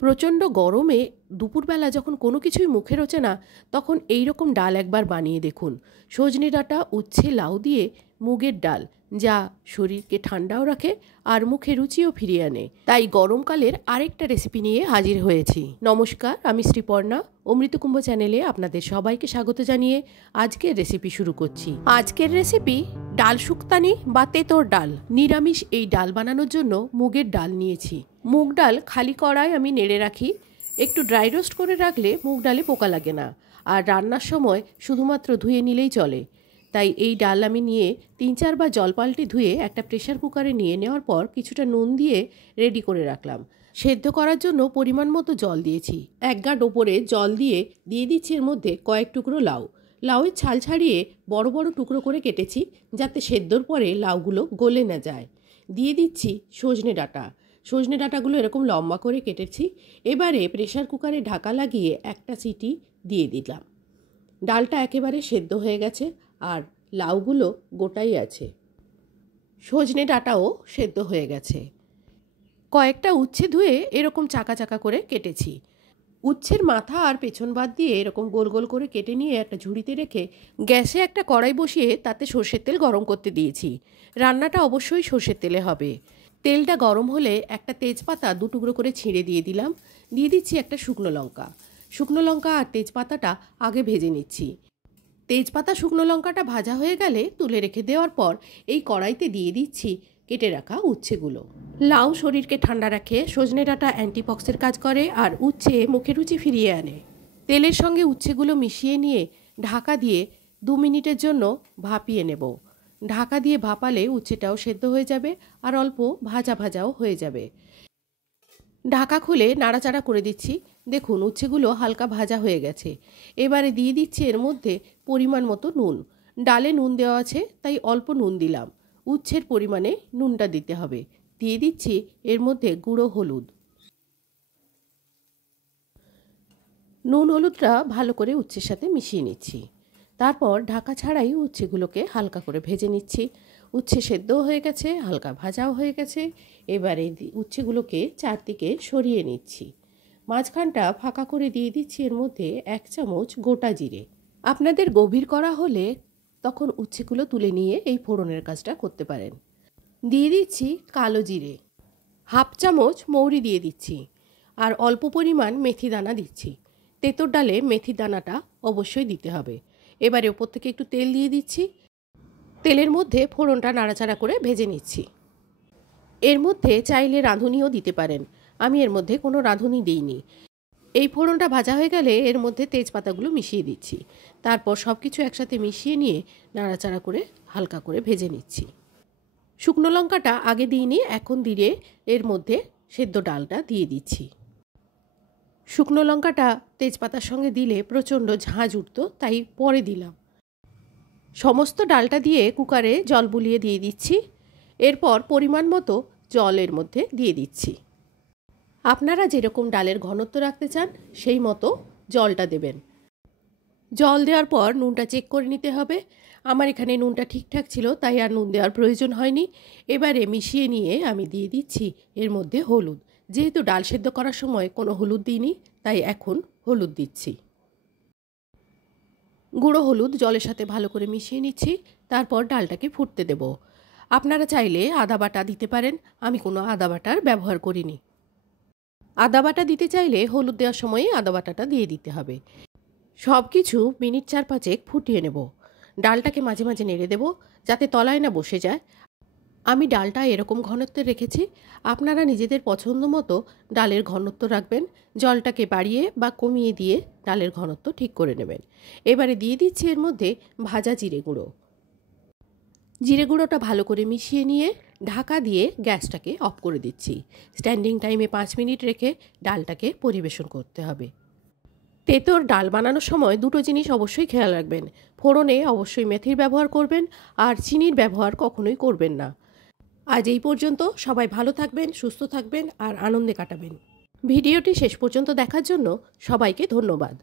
প্রচণ্ড গরমে দুপুরবেলা যখন কোনো কিছুই মুখে রোচে না, তখন এই রকম ডাল একবার বানিয়ে দেখুন। সজনে ডাঁটা, উচ্ছে, লাউ দিয়ে মুগের ডাল, যা শরীরকে ঠান্ডাও রাখে আর মুখে রুচিও ফিরিয়ে আনে। তাই গরমকালের আরেকটা রেসিপি নিয়ে হাজির হয়েছি। নমস্কার, আমি শ্রীপর্ণা। অমৃতকুম্ভ চ্যানেলে আপনাদের সবাইকে স্বাগত জানিয়ে আজকের রেসিপি শুরু করছি। আজকের রেসিপি ডাল শুক্তানি বা তেঁতোর ডাল। নিরামিষ এই ডাল বানানোর জন্য মুগের ডাল নিয়েছি। মুগ ডাল খালি কড়ায় আমি নেড়ে রাখি। একটু ড্রাই রোস্ট করে রাখলে মুগ ডালে পোকা লাগে না, আর রান্নার সময় শুধুমাত্র ধুয়ে নিলেই চলে। তাই এই ডাল আমি নিয়ে 3-4 বার জল পাল্টে ধুয়ে একটা প্রেশার কুকারে নিয়ে নেওয়ার পর কিছুটা নুন দিয়ে রেডি করে রাখলাম। সেদ্ধ করার জন্য পরিমাণ মতো জল দিয়েছি। 1 গাঁট ওপরে জল দিয়ে দিচ্ছি এর মধ্যে কয়েক টুকরো লাউ। লাউয়ের ছাল ছাড়িয়ে বড় বড় টুকরো করে কেটেছি, যাতে সেদ্ধর পরে লাউগুলো গলে না যায়। দিয়ে দিচ্ছি সজনে ডাঁটা। সজনে ডাঁটাগুলো এরকম লম্বা করে কেটেছি। এবারে প্রেশার কুকারে ঢাকা লাগিয়ে একটা সিটি দিয়ে দিলাম। ডালটা একেবারে সেদ্ধ হয়ে গেছে আর লাউগুলো গোটাই আছে। সজনে ডাঁটাও সেদ্ধ হয়ে গেছে। কয়েকটা উচ্ছে ধুয়ে এরকম চাকা চাকা করে কেটেছি। উচ্ছের মাথা আর পেছন বাদ দিয়ে এরকম গোল গোল করে কেটে নিয়ে একটা ঝুড়িতে রেখে গ্যাসে একটা কড়াই বসিয়ে তাতে সর্ষের তেল গরম করতে দিয়েছি। রান্নাটা অবশ্যই সর্ষের তেলে হবে। তেলটা গরম হলে একটা তেজপাতা 2 টুকরো করে ছিঁড়ে দিয়ে দিলাম। দিয়ে দিচ্ছি একটা শুকনো লঙ্কা। শুকনো লঙ্কা আর তেজপাতাটা আগে ভেজে নিচ্ছি। তেজপাতা শুকনো লঙ্কাটা ভাজা হয়ে গেলে তুলে রেখে দেওয়ার পর এই কড়াইতে দিয়ে দিচ্ছি কেটে রাখা উচ্ছেগুলো। লাউ শরীরকে ঠান্ডা রাখে, সজনে ডাঁটা অ্যান্টিপক্সের কাজ করে, আর উচ্ছে মুখে রুচি ফিরিয়ে আনে। তেলের সঙ্গে উচ্ছেগুলো মিশিয়ে নিয়ে ঢাকা দিয়ে 2 মিনিটের জন্য ভাপিয়ে নেব। ঢাকা দিয়ে ভাপালে উচ্ছেটাও সেদ্ধ হয়ে যাবে আর অল্প ভাজা ভাজাও হয়ে যাবে। ঢাকা খুলে নাড়াচাড়া করে দিচ্ছি। দেখুন উচ্ছেগুলো হালকা ভাজা হয়ে গেছে। এবারে দিয়ে দিচ্ছি এর মধ্যে পরিমাণ মতো নুন। ডালে নুন দেওয়া আছে তাই অল্প নুন দিলাম। উচ্ছের পরিমাণে নুনটা দিতে হবে। দিয়ে দিচ্ছি এর মধ্যে গুঁড়ো হলুদ। নুন হলুদটা ভালো করে উচ্ছের সাথে মিশিয়ে নিচ্ছি। তারপর ঢাকা ছাড়াই উচ্ছেগুলোকে হালকা করে ভেজে নিচ্ছি। উচ্ছে সেদ্ধও হয়ে গেছে, হালকা ভাজাও হয়ে গেছে। এবারে উচ্ছেগুলোকে চারদিকে সরিয়ে নিচ্ছি। মাঝখানটা ফাঁকা করে দিয়ে দিচ্ছি এর মধ্যে 1 চামচ গোটা জিরে। আপনাদের গভীর করা হলে তখন উচ্ছেগুলো তুলে নিয়ে এই ফোড়নের কাজটা করতে পারেন। দিয়ে দিচ্ছি কালো জিরে। 1/2 চামচ মৌরি দিয়ে দিচ্ছি আর অল্প পরিমাণ মেথি দানা দিচ্ছি। তেঁতোর ডালে মেথি দানাটা অবশ্যই দিতে হবে। এবারে ওপর থেকে একটু তেল দিয়ে দিচ্ছি। তেলের মধ্যে ফোড়নটা নাড়াচাড়া করে ভেজে নিচ্ছি। এর মধ্যে চাইলে রাঁধুনিও দিতে পারেন। আমি এর মধ্যে কোনো রাঁধুনি দিইনি। এই ফোড়নটা ভাজা হয়ে গেলে এর মধ্যে তেজপাতাগুলো মিশিয়ে দিচ্ছি। তারপর সব কিছু একসাথে মিশিয়ে নিয়ে নাড়াচাড়া করে হালকা করে ভেজে নিচ্ছি। শুকনো লঙ্কাটা আগে দিইনি, এখন দিয়ে এর মধ্যে সেদ্ধ ডালটা দিয়ে দিচ্ছি। শুকনো লঙ্কাটা তেজপাতার সঙ্গে দিলে প্রচণ্ড ঝাঁঝ উঠত, তাই পরে দিলাম। সমস্ত ডালটা দিয়ে কুকারে জল বুলিয়ে দিয়ে দিচ্ছি। এরপর পরিমাণ মতো জল এর মধ্যে দিয়ে দিচ্ছি। আপনারা যেরকম ডালের ঘনত্ব রাখতে চান সেই মতো জলটা দেবেন। জল দেওয়ার পর নুনটা চেক করে নিতে হবে। আমার এখানে নুনটা ঠিকঠাক ছিল, তাই আর নুন দেওয়ার প্রয়োজন হয়নি। এবারে মিশিয়ে নিয়ে আমি দিয়ে দিচ্ছি এর মধ্যে হলুদ। যেহেতু ডাল সেদ্ধ করার সময় কোনো হলুদ দিইনি, তাই এখন হলুদ দিচ্ছি। গুঁড়ো হলুদ জলের সাথে ভালো করে মিশিয়ে নিচ্ছি। তারপর ডালটাকে ফুটতে দেব। আপনারা চাইলে আদা বাটা দিতে পারেন। আমি কোনো আদা বাটার ব্যবহার করিনি। আদা বাটা দিতে চাইলে হলুদ দেওয়ার সময়ই আদা বাটাটা দিয়ে দিতে হবে। সব কিছু মিনিট 4-5 ফুটিয়ে নেব। ডালটাকে মাঝে মাঝে নেড়ে দেব যাতে তলায় না বসে যায়। আমি ডালটা এরকম ঘনত্বে রেখেছি। আপনারা নিজেদের পছন্দ মতো ডালের ঘনত্ব রাখবেন। জলটাকে বাড়িয়ে বা কমিয়ে দিয়ে ডালের ঘনত্ব ঠিক করে নেবেন। এবারে দিয়ে দিচ্ছি এর মধ্যে ভাজা জিরে গুঁড়ো। জিরে গুঁড়োটা ভালো করে মিশিয়ে নিয়ে ঢাকা দিয়ে গ্যাসটাকে অফ করে দিচ্ছি। স্ট্যান্ডিং টাইমে 5 মিনিট রেখে ডালটাকে পরিবেশন করতে হবে। তেঁতোর ডাল বানানোর সময় 2টো জিনিস অবশ্যই খেয়াল রাখবেন। ফোড়নে অবশ্যই মেথির ব্যবহার করবেন আর চিনির ব্যবহার কখনোই করবেন না। আজ এই পর্যন্ত। সবাই ভালো থাকবেন, সুস্থ থাকবেন আর আনন্দে কাটাবেন। ভিডিওটি শেষ পর্যন্ত দেখার জন্য সবাইকে ধন্যবাদ।